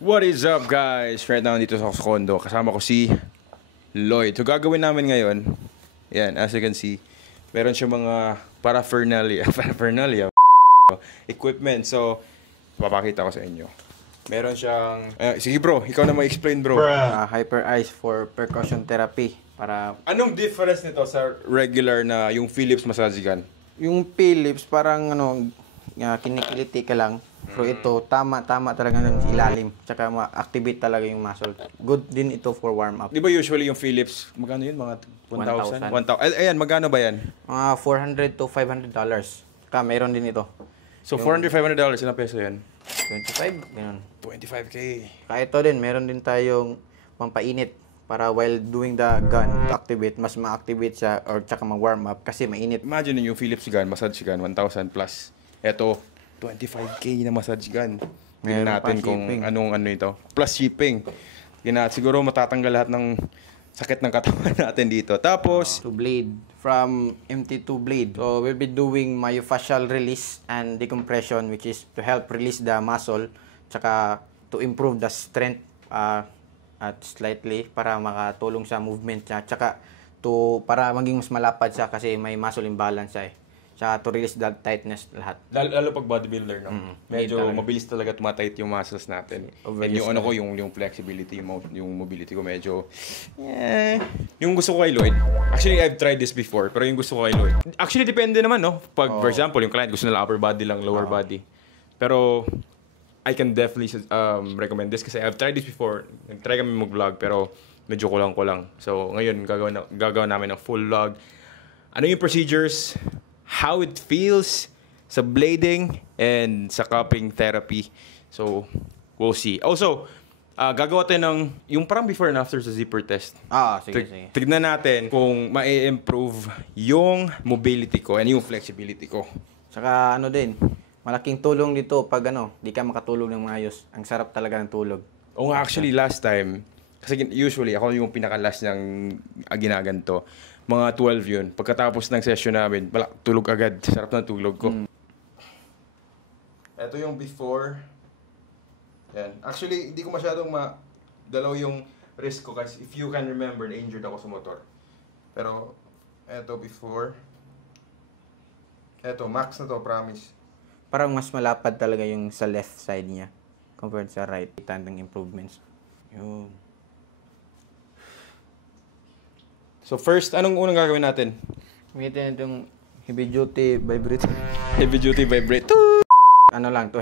What is up guys? Right now dito sa condo, kasama ko si Lloyd. So gagawin namin ngayon, yan, as you can see, meron siya mga paraphernalia equipment. So papakita ko sa inyo. Meron siyang sige bro, ikaw na mag-explain bro. Hyper Ice for percussion therapy para Anong difference nito sa regular na yung Philips massage gun? yung Philips parang kinikiliti ka lang. So ito tama talaga ng ilalim. Tsaka ma-activate talaga yung muscle. Good din ito for warm up. Di ba usually yung Philips, magkano yun? Mga 1,000? 1,000. Ayan, magkano ba yan? Mga $400 to $500. Tsaka meron din ito. So $400, $500, ilang peso yan? 25, ganun. 25K. Kaya ito din, meron din tayong pampainit para while doing the gun to activate, mas ma-activate siya or tsaka mag-warm up kasi mainit. Imagine yung Philips gun, massage gun, 1,000 plus. Ito, 25K na massage gun. Tingnan natin kung anong ito. Plus shipping. Siguro matatanggal lahat ng sakit ng katawan natin dito. Tapos, To blade, from MT2 blade. So we'll be doing myofascial release and decompression, which is to help release the muscle, tsaka to improve the strength at slightly para makatulong sa movement niya, tsaka para maging mas malapad siya kasi may muscle imbalance siya Tsaka to release the tightness lahat. lalo pag bodybuilder, no? Medyo mabilis talaga tumatight yung muscles natin. And yung yung flexibility, yung mobility ko medyo yung gusto ko kay Lloyd. Actually, I've tried this before, pero yung gusto ko kay Lloyd. Actually, depende naman, no? Pag, for example, yung client gusto nila upper body lang, lower body. Pero I can definitely recommend this kasi I've tried this before. Nag-try kami mag-vlog pero medyo kulang. So, ngayon, gagawin namin ng full vlog. Ano yung procedures, how it feels sa blading and sa cupping therapy. So, we'll see. Also, gagawa tayo ng yung parang before and after sa zipper test. Sige. Tignan natin kung ma-improve yung mobility ko and yung flexibility ko. Tsaka din, malaking tulong dito pag di ka makatulog ng maayos. Ang sarap talaga ng tulog. Oo nga, actually last time, kasi usually ako yung pinaka-last ng ginaganto. Mga 12 yun. Pagkatapos ng session namin, tulog agad. Sarap ng tulog ko. Ito yung before. Yan. Actually, hindi ko masyadong dalaw yung risk ko kasi if you can remember, na-injured ako sa motor. Pero, ito before. Ito, max na to, promise. Parang mas malapad talaga yung sa left side niya compared sa right. Tandang improvements. Yun. So first, anong unang gagawin natin? Gamitin itong heavy duty vibrate. Heavy duty vibrate. To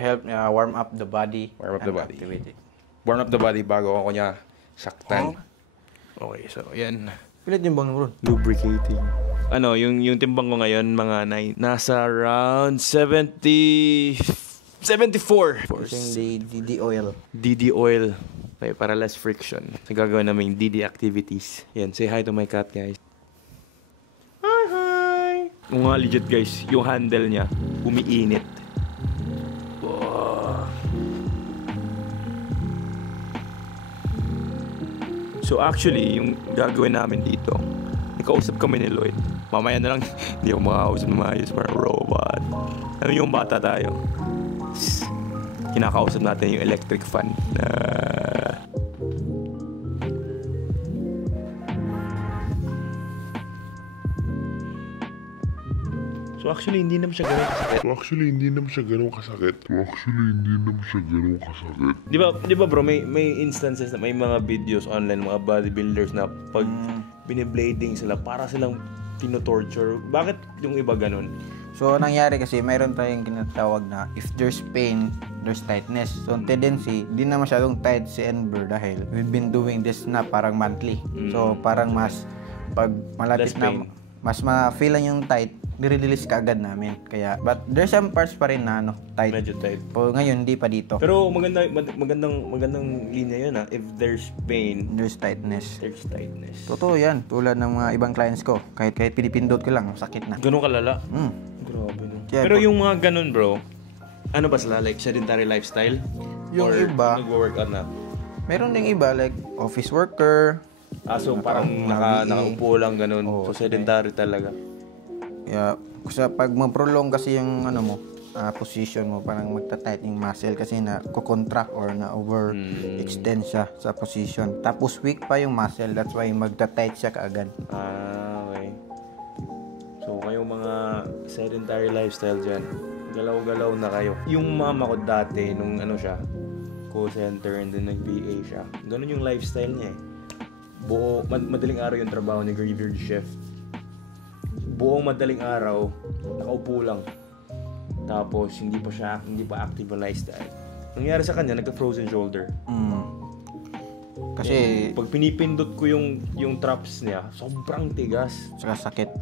help warm up the body. Warm up the body. Activate it. Warm up the body bago ako niya saktan. Okay, so yan. Pilit yung bang bro? Lubricating. Yung timbang ko ngayon, mga nasa around 74. Using the DD oil. DD oil. Okay, para less friction. So, gagawin namin DD activities. Yan, say hi to my cat, guys. Hi! Mga legit, guys, yung handle niya, umiinit. Wow. So, actually, yung gagawin namin dito, nakausap kami ni Lloyd. Mamaya na lang, hindi ako makausap na maayos para robot. Yung bata tayo. Kinakausap natin yung electric fan. So actually, hindi naman siya ganun kasakit. Di ba bro, may instances na may mga videos online, mga bodybuilders na pag biniblading sila, para silang tino-torture. Bakit yung iba ganun? So, nangyari kasi, mayroon tayong kinatawag na if there's pain, there's tightness. So, tendency, di na masyadong tight si Enver dahil we've been doing this na parang monthly. So, parang pag malapit na, mas ma-feel lang yung tight, nire-release ka agad namin. Kaya, but there's some parts pa rin na tight. Medyo tight. So, ngayon, hindi pa dito. Pero magandang linya yun If there's pain, there's tightness. There's tightness. Totoo yan. Tulad ng mga ibang clients ko. Kahit pinipindot ko lang, sakit na. Ganun kalala? Grabe no. Pero yung mga ganun bro, ano ba sila? Like sedentary lifestyle? Yung or iba, nag-workout na? Meron ding iba, like office worker. So parang nakaupo lang ganun. So sedentary talaga. Kaya, pag ma-prolong kasi yung position mo, parang magta-tight yung muscle kasi na contract or na over-extend siya sa position. Tapos weak pa yung muscle, that's why magta-tight siya kaagad. Okay. So, kayong mga sedentary lifestyle dyan, galaw-galaw na kayo. Yung mama ko dati, nung ano siya, call center and then nag-PA siya, ganun yung lifestyle niya eh. Madaling araw yung trabaho ni graveyard shift. Buong madaling araw, nakaupo lang. Tapos, hindi pa active ang lifestyle. Nangyari sa kanya, nagka-frozen shoulder. Kasi, pag pinipindot ko yung traps niya, sobrang tigas. saka sakit.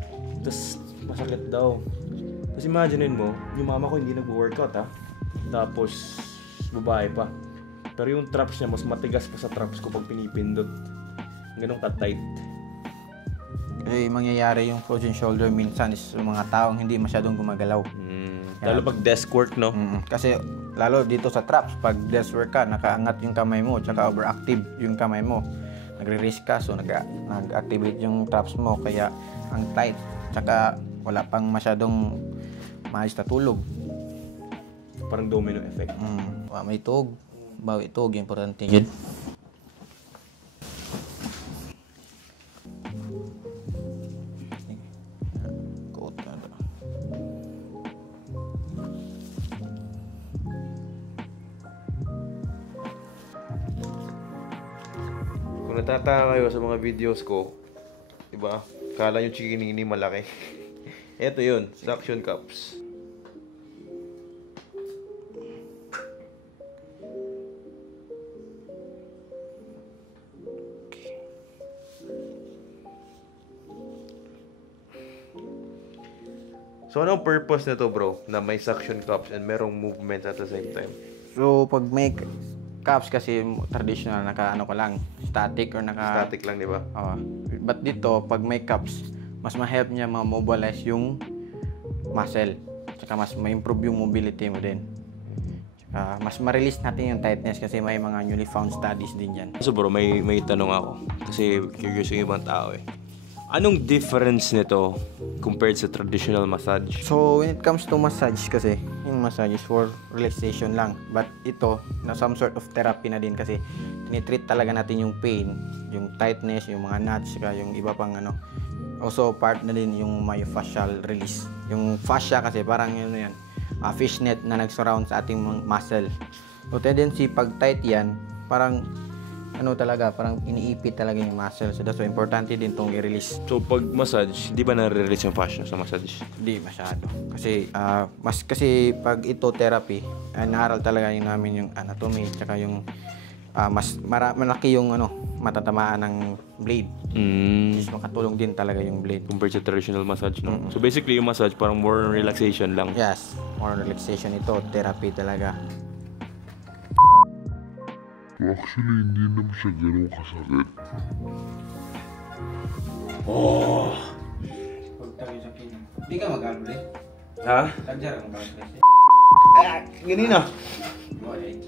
Tapos, masakit daw. Tapos, imaginein mo, yung mama ko hindi nag-workout ha. Tapos, babae pa. Pero yung traps niya, mas matigas pa sa traps ko pag pinipindot. Ganun ka-tight. Kasi mangyayari yung frozen shoulder minsan is yung mga taong hindi masyadong gumagalaw. Lalo pag desk work, no? Kasi lalo dito sa traps, pag desk work ka, nakaangat yung kamay mo, tsaka overactive yung kamay mo. Nagre-risk ka, so nag-activate yung traps mo, kaya ang tight. Tsaka wala pang masyadong maayos na tulog. Parang domino effect. May tug. Bawi tug, importante yun. Kung natataka kayo sa mga videos ko, diba? Kala yung chikinini malaki. Ito yun, suction cups. So, anong purpose nito, bro? Na may suction cups and merong movement at the same time? So, pag may cups kasi traditional, naka ano ka lang, static or naka... Static lang, di ba? But dito, pag may cups, mas ma-help niya ma-mobilize yung muscle. Tsaka mas ma-improve yung mobility mo din. Tsaka mas ma-release natin yung tightness kasi may mga newly found studies din yan. So bro, may tanong ako. Kasi curious yung ibang tao eh. Anong difference nito compared sa traditional massage? So, when it comes to massage kasi, yung massage is for relaxation lang. But ito, na some sort of therapy na din kasi tinitreat talaga natin yung pain, yung tightness, yung mga knots, saka yung iba pang ano. Also, part na din yung myofascial release. Yung fascia kasi parang yun yan, fishnet na nag-surround sa ating muscle. So, tendency, pag tight yan, parang ano talaga, parang iniipit talaga yung muscle. So that's why importante din itong i-release. So pag massage, di ba nare-release yung fascia sa massage? Hindi masyado. Kasi kasi pag ito therapy, naaral talaga yung namin yung anatomy tsaka yung malaki yung matatamaan ng blade. Is makatulong din talaga yung blade. Compared sa traditional massage, no? So basically yung massage parang more relaxation lang. Yes, more relaxation ito, therapy talaga. Actually, hindi naman siya ganun kasakit. Pagtabi sa kanya. Hindi ka mag-albulis? Ha? Kadya ka mag-albulis. Ganina. Holy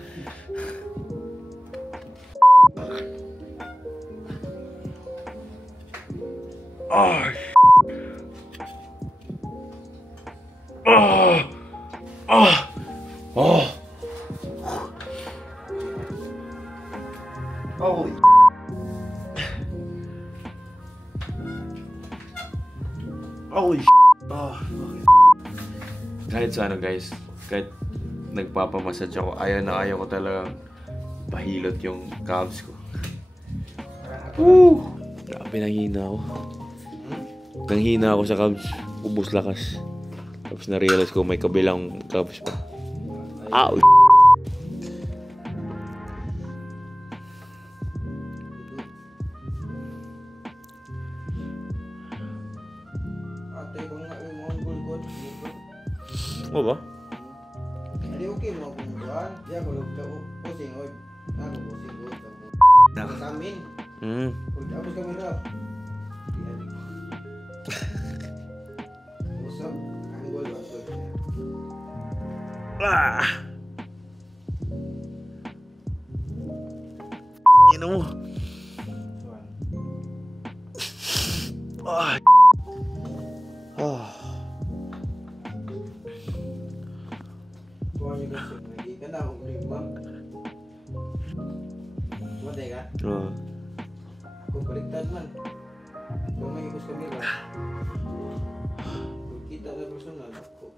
Holy Kahit sa guys, kahit nagpapamassage ako, ayaw ko talagang pahilot yung calves ko. Grabe, nanghina ako. Nanghina ako sa calves, ubos lakas. Tapos na-realize ko may kabilang calves pa. Ow! Ano ba? Hindi okay mo kung buwan. Diya ko lugta pusing oy. Ako pusing oy. Kamin. Kung tapos kami na. Usap. Anggol wasod. Ino mo. Matay ka? Oo. Ako baliktad man. Kung may ikos kami ba? Kung kita na personal ako.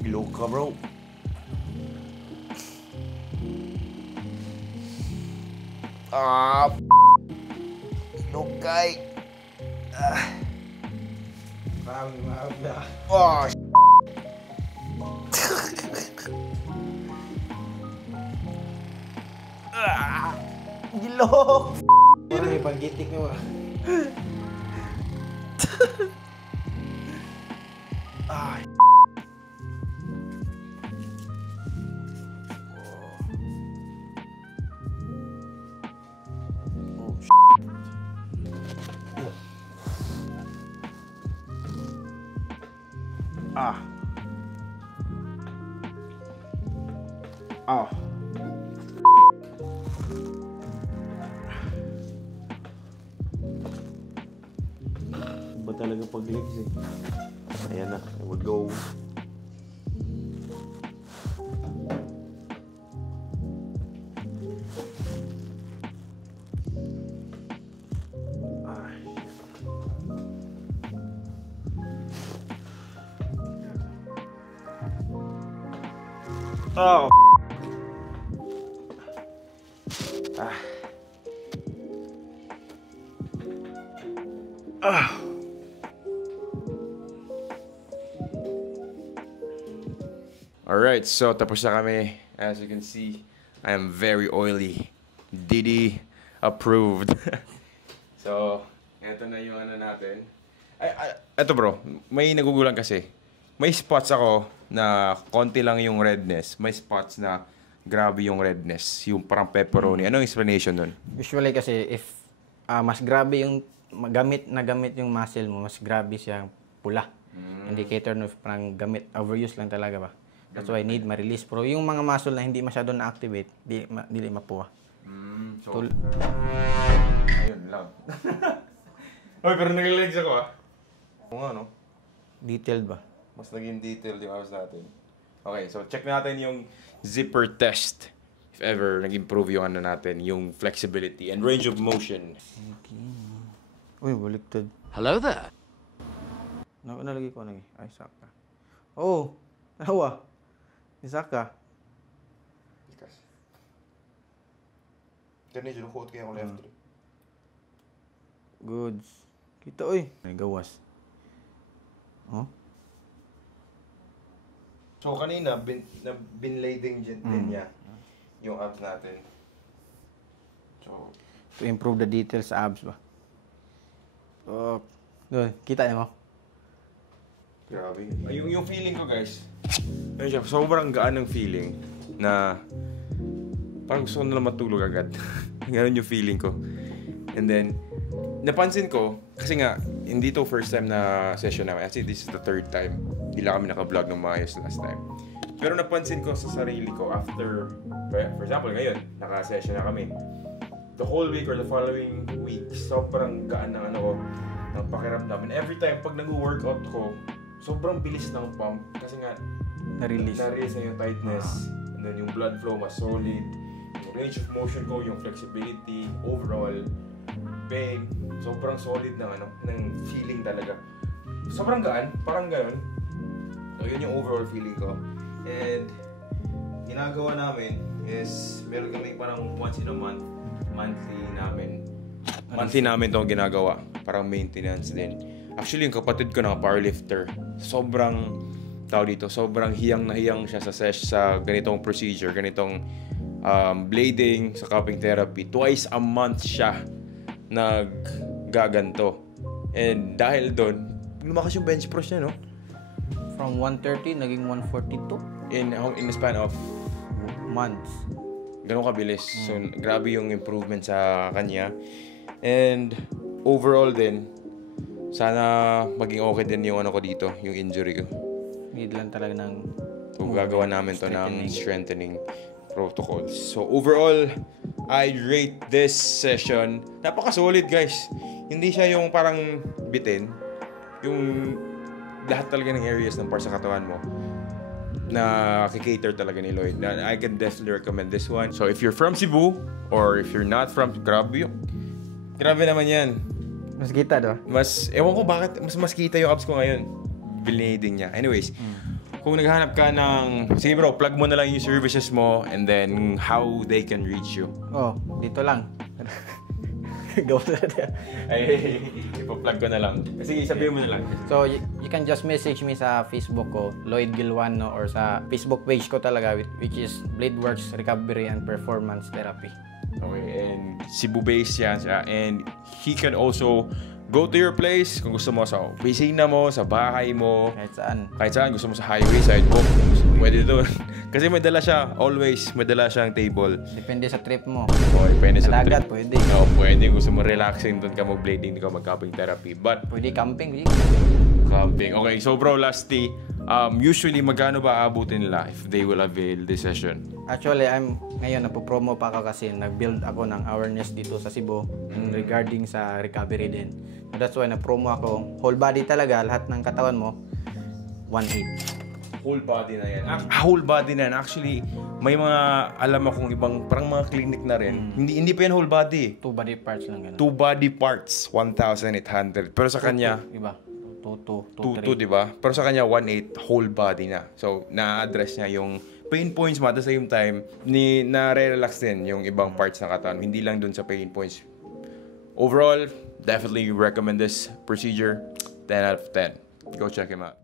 Glow ka, bro. Lokay. Parang maabla. Oh, Gilok. Parang may paggitik mo. Ba talaga pag legs eh. Ayan na, I would go. Oh. Alright, so tapos na kami. As you can see, I am very oily. Diddy approved. So, eto na yung ano natin. Eto bro, may nagugulan kasi. May spots ako na konti lang yung redness. May spots na grabe yung redness. Yung parang pepperoni. Anong explanation nun? Usually kasi if mas grabe yung gamit yung muscle mo, mas grabe siya pula. Indicator na parang gamit, overuse lang talaga ba. That's why need ma-release. Pero yung mga muscle na hindi masyado na-activate, dili mapuwa. So, ayun lang. Oy, pero nag-legs ako Oo nga, no? Detailed ba? Mas naging detailed yung house natin. Okay, so check natin yung zipper test. If ever nag-improve yung ano natin, yung flexibility and range of motion. Uy, baliktad. Hello there. Nalagay ko lagi. Ay, saka. Oh, nawa. Isaka. Ikas. Ganun yung quote kaya ako left. Goods. Kita, uy. May gawas. Oh? So kanina, binlading din niya yung abs natin. So, To improve the details sa abs ba? Oh, good. Kita niyo mo? grabe. Yung feeling ko guys, ayun siya, sobrang gaan ng feeling na parang gusto ko na lang matulog agad. Ganun yung feeling ko. And then, napansin ko, kasi nga, hindi to first time na session namin. Actually, this is the third time. Hindi lang kami naka-vlog ng maayos last time. Pero napansin ko sa sarili ko after, for example, ngayon, naka-session na kami. The whole week or the following week, sobrang gaan ng ano ko, ng pakiramdam. And every time, pag nag-workout ko, sobrang bilis ng pump. Kasi nga, Na-release. na-release na yung tightness. And then yung blood flow mas solid. Yung range of motion ko, yung flexibility, overall, pain, sobrang solid ng ano, ng feeling talaga. Sobrang gaan, parang gano'n. So yun yung overall feeling ko. And ginagawa namin is meron kami parang once in a month, monthly namin itong ginagawa. Parang maintenance din. Actually, yung kapatid ko na powerlifter, sobrang sobrang hiyang na hiyang siya sa ganitong procedure, ganitong blading, sa cupping therapy. Twice a month siya naggaganto. And dahil doon, lumakas yung bench press niya, no? From 130, naging 142 In a span of months. ganun kabilis. So, grabe yung improvement sa kanya. And overall din, sana maging okay din yung ano ko dito, yung injury ko. Need lang talaga ng So, gagawa namin to ng strengthening protocols. So, overall, I rate this session. Napaka-solid, guys. Hindi siya yung parang bitin. Yung lahat talaga ng areas ng parts sa katawan mo na kikater talaga ni Lloyd. I can definitely recommend this one. So, if you're from Cebu or if you're not from, grabe naman yan. Mas kita do. Ewan ko bakit, mas kita yung abs ko ngayon. Blinading niya. Anyways, kung naghahanap ka ng, sige bro, plug mo na lang yung services mo and then how they can reach you. Oh, dito lang. Gawa na din. Ay, ipa-plug ko na lang. Sige, sabihin mo na lang. So, you can just message me sa Facebook ko, Lloyd Gilwano, or sa Facebook page ko talaga, which is Bladeworks Recovery and Performance Therapy. Okay, and Cebu-based yan siya. And he can also go to your place kung gusto mo sa opisina mo, sa bahay mo. Kahit saan. Gusto mo sa highway, sidewalk. Pwede doon. Kasi may dala siya. Always, may dala siyang table. Depende sa trip mo. Depende sa Dagat, trip. pwede. Pwede. Gusto mo relaxing, doon ka mag-blading, doon ka mag-cupping therapy. But, Pwede camping. camping. Okay, so bro, lastly, usually magkano ba aabutin nila if they will avail this session? Actually, ngayon, napopromo pa ako kasi nag-build ako ng awareness dito sa Cebu regarding sa recovery din. That's why na-promo ako. Whole body talaga, lahat ng katawan mo, 1.8. Whole body na yan. Whole body na yan. Actually, may mga, alam akong ibang, parang mga clinic na rin. Hindi pa yan whole body. 2 body parts lang ganun. 2 body parts, 1,800. Pero sa kanya, Diba? 2, 2, di ba? Pero sa kanya, 1.8 whole body na. So, na-address niya yung pain points mo at the same time, na-relax din yung ibang parts ng katawan. Hindi lang dun sa pain points. Overall, definitely recommend this procedure. 10 out of 10. Go check him out.